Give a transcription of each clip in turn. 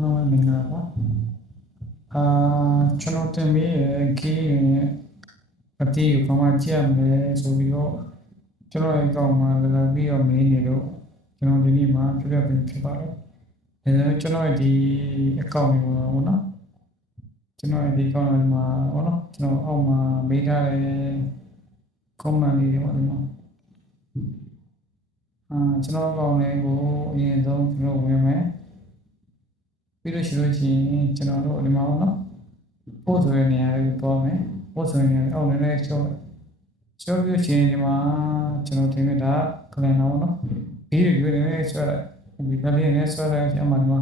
Hello, Minna.ကျွန်တော်တင်ပေးရဲ့ key အတီးကိုဘာမှကြည့်ရမယ်ဆိုပြီးတော့ကျွန်တော်ရဲ့အကောင့်မှာလာပြီးတော့မေးနေလို့ကျွန်တော်ဒီနေ့မှာပြပြပေးဖြစ်ပါတယ်။ကျွန်တော်ရဲ့ဒီအကောင့်ကိုပေါ့နော်။ကျွန်တော်ရဲ့ဒီအကောင့်မှာပေါ့နော်။ကျွန်တော်အောက်မှာမေးထားတဲ့ comment လေးတွေပေါ့ဒီမှာကျွန်တော်အကောင့်လေးကိုအရင်ဆုံးကျွန်တော်ဝင်မယ်။ပြီးလို့ရှိလို့ချင်းကျွန်တော်တို့ဒီမှာပေါ့နော်။ post ဆိုတဲ့နေရာလေးပေါ်မယ်။ post ဆိုတဲ့နေရာအောက်နည်းနည်းရှော့ပြချင်းဒီမှာကျွန်တော်တင်နေတာကလန်နာပေါ့နော်။ဒီရွေးနေဆွဲလိုက်ဒီကလေးနဲ့ဆွဲလိုက်အမှန်မှာ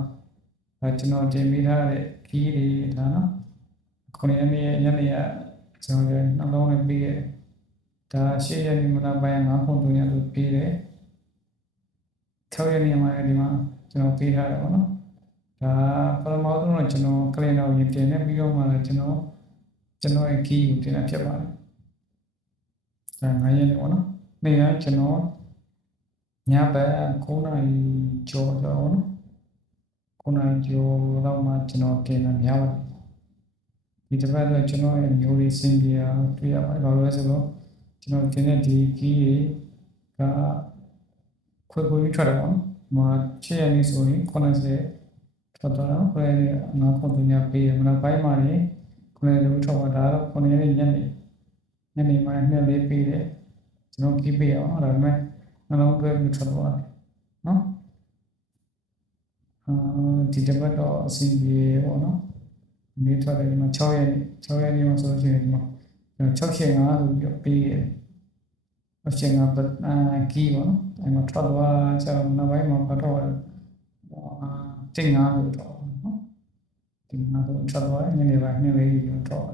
ကျွန်တော်တင်ပေးထားတဲ့ key တွေဒါနော်။ခုနှစ်ရက်နေ့ညနေကျွန်တော်နှလုံးနဲ့ပြီးရဲ့ဒါရှေ့ရက်နေ့မနက်ပိုင်း9:00ညလို့ပြီးတယ်။6ရက်နေ့မှာဒီမှာကျွန်တော်ပေးထားတယ်ပေါ့နော်။ဒါပထမဆုံးတော့ကျွန်တော်ကလန်နာကိုရင်တင်နေပြီးတော့မှလည်းကျွန်တော်ရဲ့ key ကိုတင်တာဖြစ်ပါတယ်။ဒါ9ရက်နေ့ပေါ့နော်။နေ့တိုင်းကျွန်တော်ညဘက်9နာရီကျော်တော့နော်9နာရီကျော်တော့မှကျွန်တော်တင်တာများပါတယ်။ဒီတစ်ပတ်တော့ကျွန်တော်ရဲ့မျိုးလေးစင်ပြတွေ့ရပါတယ်။ဘာလို့လဲဆိုတော့ကျွန်တော်တင်တဲ့ဒီ key ကခွဲထွက်တယ်ပေါ့နော်။မှာ6ရက်နေ့ဆိုရင်90ထွက်သွားတော့ခွဲရက်9:00ညပေးရမလားပိုင်းမှာနေ90ထွက်သွားတာတော့9ရက်နေ့ညနေမှာ2လေးပေးတယ်ကျွန်တော် key ပေးအောင်ဒါပေမဲ့နှလုံးသွင်းပြီးထွက်သွားတယ်နော်ဒီတစ်ပတ်တော့အစီအပြေပေါ့နော်နေထွက်တယ်ဒီမှာ6ရက်နေ့မှာဆိုလို့ရှိရင်ဒီမှာ6ချက်5ဆိုပြီးပေးရတယ်6ချက်5ကီးပေါ့နော်အဲ့မှာထွက်သွားကျတော့နောက်ပိုင်းမှာပတ်တော့တင်5လို့တော့နော်တင်5ဆိုထွက်သွားညနေပိုင်း2လေးပြီးတော့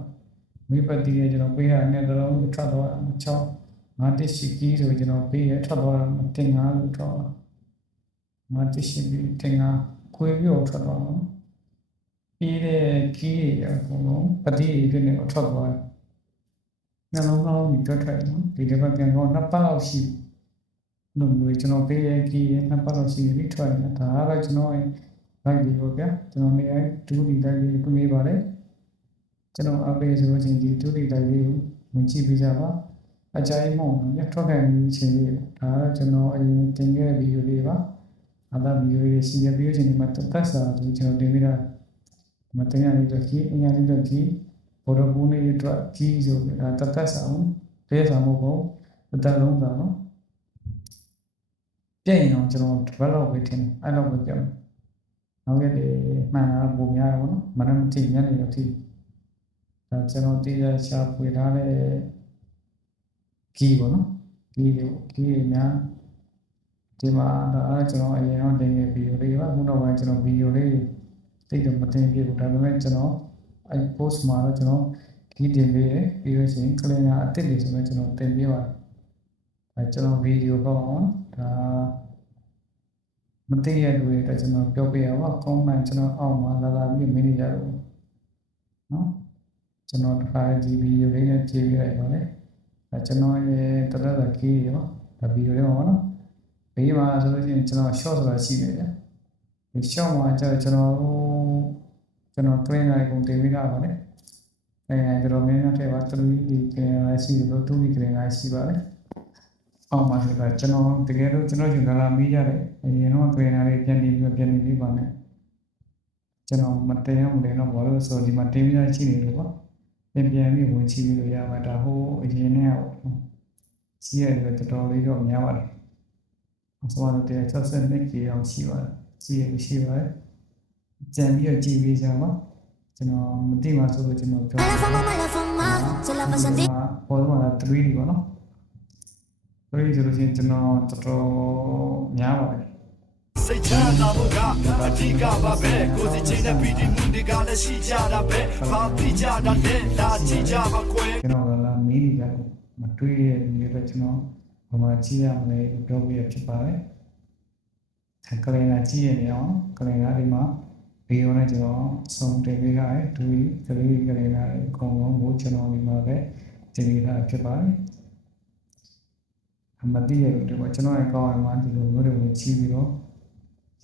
မိပတ်တီးရကျွန်တော်ပေးရတဲ့တစ်လုံးထွက်သွား6 5တစ်ရှိကီးဆိုကျွန်တော်ပေးရထွက်သွားတင်5လို့တော့5တစ်ရှိပြီးတင်5ခွေးပြီးတော့ထွက်သွားနော်ပြီးတဲ့ကီးရအကုန်လုံးပတိတွေနဲ့ထွက်သွားနှလုံးပြီးထွက်တယ်နော်ဒီတစ်ပတ်ပြန်တော့2ပတ်လောက်ရှိလို့မျိုးကျွန်တော်ပေးရကီးရ2ပတ်လောက်ရှိပြီးထွက်နေတာဒါကတော့ကျွန်တော်ရဲ့ live ဒီပေါ့ဗျာကျွန်တော်နေရာဒူးဒီ live လေးပြပေးပါတယ်ကျွန်တော်အပေးဆိုလို့ချင်းဒီဒူးဒီ live လေးကိုဝင်ကြည့်ပေးကြပါအကြိုက်မောင်းနော်ထွက်ခံပြီးချင်းလေးဒါကတော့ကျွန်တော်အရင်တင်ခဲ့တဲ့ဗီဒီယိုလေးပါအသာဗီဒီယိုလေးရှိရပြီးချင်းဒီမှာတက်စာကျွန်တော်တင်ပေးတာမတင်ရတဲ့တော့ကြီးအများကြီးတော့ကြီးဘော်ဒပူးလေးအတွက်ကြီးဆိုပြီးဒါတက်စာအောင်လေးစာမဟုတ်ဘူးအတက်လုံးစာနော်ပြည့်ရင်တော့ကျွန်တော်ဒီဘက်လောက်ပဲထင်အဲ့လောက်ပဲပြောနောက်ရက်တွေမှန်တာပုံများရပါတော့မနက်မထိညနေတော့ထိဒါကျွန်တော်တေးရရှာဖွေထားတဲ့ကြီးပေါ့နော်ကြီးတွေများဒီမှာဒါကျွန်တော်အရင်တော့တင်ခဲ့ဗီဒီယိုလေးပါခုတော့ပိုင်းကျွန်တော်ဗီဒီယိုလေးတိတ်တော့မတင်ပြဘူးဒါပေမဲ့ကျွန်တော်အဲ့ post မှာတော့ကျွန်တော်ကြီးတင်ပေးရပြီးလို့ရှိရင်ကလင်နာအစ်စ်တွေဆိုတော့ကျွန်တော်တင်ပေးပါတယ်အဲကျွန်တော်ဗီဒီယိုပေါ့ဒါမသိရတဲ့လူတွေအတွက်ကျွန်တော်ပြောပြရပါကောင်းမှန်ကျွန်တော်အောက်မှာလာပြီးမင်းနေကြတော့နော်ကျွန်တော်တစ်ခါဒီဗီဒီယိုလေးနဲ့ကြည့်ပြလိုက်ပါမယ်အဲကျွန်တော်ရဲ့တရတာကြီးရောဒါဗီဒီယိုလေးပါနော်ဘေးမှာဆိုလို့ရှိရင်ကျွန်တော် short ဆိုတာရှိတယ်ဗျဒီ short မှာကျတော့ကျွန်တော် train လိုက်ကုန်တင်ပေးတာပါလေကျွန်တော်မင်းနဲ့ထည့်ပါ3D train လိုက်ရှိတယ်လို့ 2D train လိုက်ရှိပါတယ်အောက်မှာဆိုတာကျွန်တော်တကယ်လို့ကျွန်တော်ယူလာမိကြတယ်အရင်တော့ train လေးပြန်နေပြီးပါမယ်ကျွန်တော်မတင်ရမလဲတော့ဘာလို့ဆိုဒီမှာတင်ပြီးသားရှိနေလို့ပေါ့ပြန်ပြီးဝင်ချပြီးလို့ရမှာဒါဟိုအရင်နဲ့စီးရတယ်တော်တော်လေးတော့များပါတယ်အစောကတော့162ကြီးအောင်ရှိပါတယ်စီးရရှိပါတယ်ကြံပြီးတော့ကြည့်ပေးကြပါကျွန်တော်မသိမှဆိုလို့ကျွန်တော်ပြောပေါ်တော့မှာ3D ပေါ့နော်3D ဆိုလို့ရှိရင်ကျွန်တော်တော်တော်များပါတယ်စိတ်ချတာဘုကအဓိကပါပဲကိုယ်စီချင်းတဲ့ PD မှုတွေကလည်းရှိကြတာပဲဘာတိကြတာလဲလာကြည့်ကြပါကွယ်ကျွန်တော်လာမီးနေကြတယ်မတွေးရတဲ့ဒီအတွက်ကျွန်တော်ဘာမှကြည့်ရမလဲပြောပြရဖြစ်ပါတယ်ကလင်နာကြည့်ရနေအောင်ကလင်နာဒီမှာဗီဒီယိုနဲ့ကျွန်တော်စုံတင်ပေးထားတယ်ဒူးကလေးကလင်နာအကုန်လုံးကိုကျွန်တော်ဒီမှာပဲတင်ပေးထားဖြစ်ပါတယ်မသိရလို့ဒီမှာကျွန်တော်ရဲ့ကောင်းအောင်မှာဒီလိုမျိုးတွေဝင်ကြည့်ပြီးတော့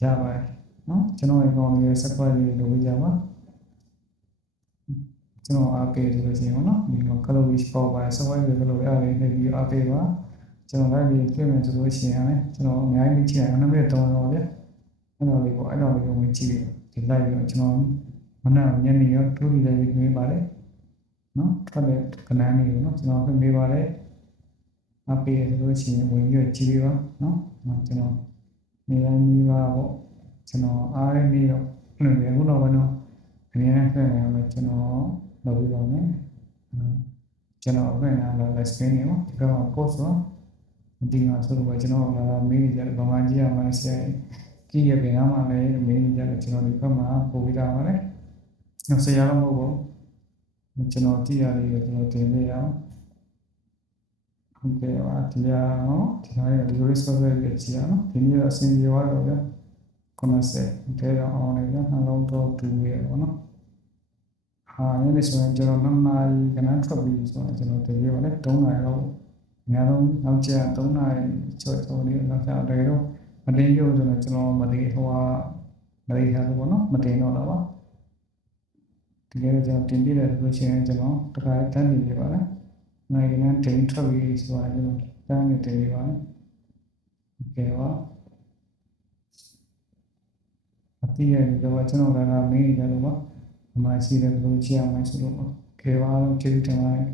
ရပါတယ် နော်ကျွန်တော်ရဲ့ကောင်းလေးစက်ခွက်လေးလိုပေးကြပါကျွန်တော်အားပေးဆိုလို့ရှိရင်ပေါ့နော်ဒီမှာ calorie score ပါစက်ခွက်လေးကလိုအားလေးနေပြီးအားပေးပါကျွန်တော်လည်းဒီပြင်မယ်ဆိုလို့ရှိရင်ကျွန်တော်အများကြီးကြည့်ရအောင်နံပါတ်3တော့ဗျအဲ့တော့လေးပေါ့အဲ့တော့လေးကိုဝင်ကြည့်ပြီးဒီလိုက်ပြီးတော့ကျွန်တော်မနက်ညနေရောတူးပြီးလည်းပြင်ပါလေနော်ထွက်တဲ့ကဏ္ဍလေးကိုနော်ကျွန်တော်ပြင်ပေးပါလေအားပေးဆိုလို့ရှိရင်ဝင်ပြီးကြည့်ပေးပါနော်ကျွန်တော်နေရာကြီးပါပေါ့ကျွန်တော်အားရနေတော့ခုတော့ဘယ်တော့အများနဲ့ဆက်နေအောင်ကျွန်တော်လုပ်ပြီးပါမယ်ကျွန်တော်အခုနက live stream နေမှာဒီကမှာ post တော့ဒီမှာဆိုတော့ကျွန်တော်လာမေးနေကြတယ်ဗမာကြီးကမှဆရာကြီးရဲ့ပြန်မှလည်းမေးနေကြတယ်ကျွန်တော်ဒီဘက်မှာပို့ပြီးတာပါလေနော်ဆရာတော့မဟုတ်ဘူးကျွန်တော်ကြည့်ရတယ်ကျွန်တော်တင်ပြရအောင်ဟုတ်ကဲ့ပါဒီနော်ဒီဟာရဲ့ resource တွေကြည့်ရအောင်ဒီနေ့အဆင်ပြေသွားတော့ဗျ90တဲတော့အောင်လည်းနှလုံးတော့တူရပေါ့နော်ဟာညနေဆိုရင်ကျွန်တော်2နာရီခဏထွက်ပြီးဆိုတော့ကျွန်တော်တကယ်ပါလေ3နာရီတော့အများဆုံးနောက်ကျ3နာရီချောချောလေးနောက်ကျတကယ်တော့မတင်ကြဆိုတော့ကျွန်တော်မတင်မတင်ထားဘူးပေါ့နော်မတင်တော့တော့ပါတကယ်တော့ကျွန်တော်တင်ပြတယ်ဆိုရှင်ကျွန်တော်တခါတန်းနေပြပါလားနိုင်ကနေတင်ထွက်ပြီးဆိုတော့ကျွန်တော်တန်းနေတင်ပြပါမယ်โอเคပါအတိအကျတော့ကျွန်တော်ကမေးနေတယ်လို့ပါအမှရှိတယ်ဘယ်လိုကြည့်ရမလဲဆိုတော့ခေပါတော့ကျေးဇူးတင်ပါတယ်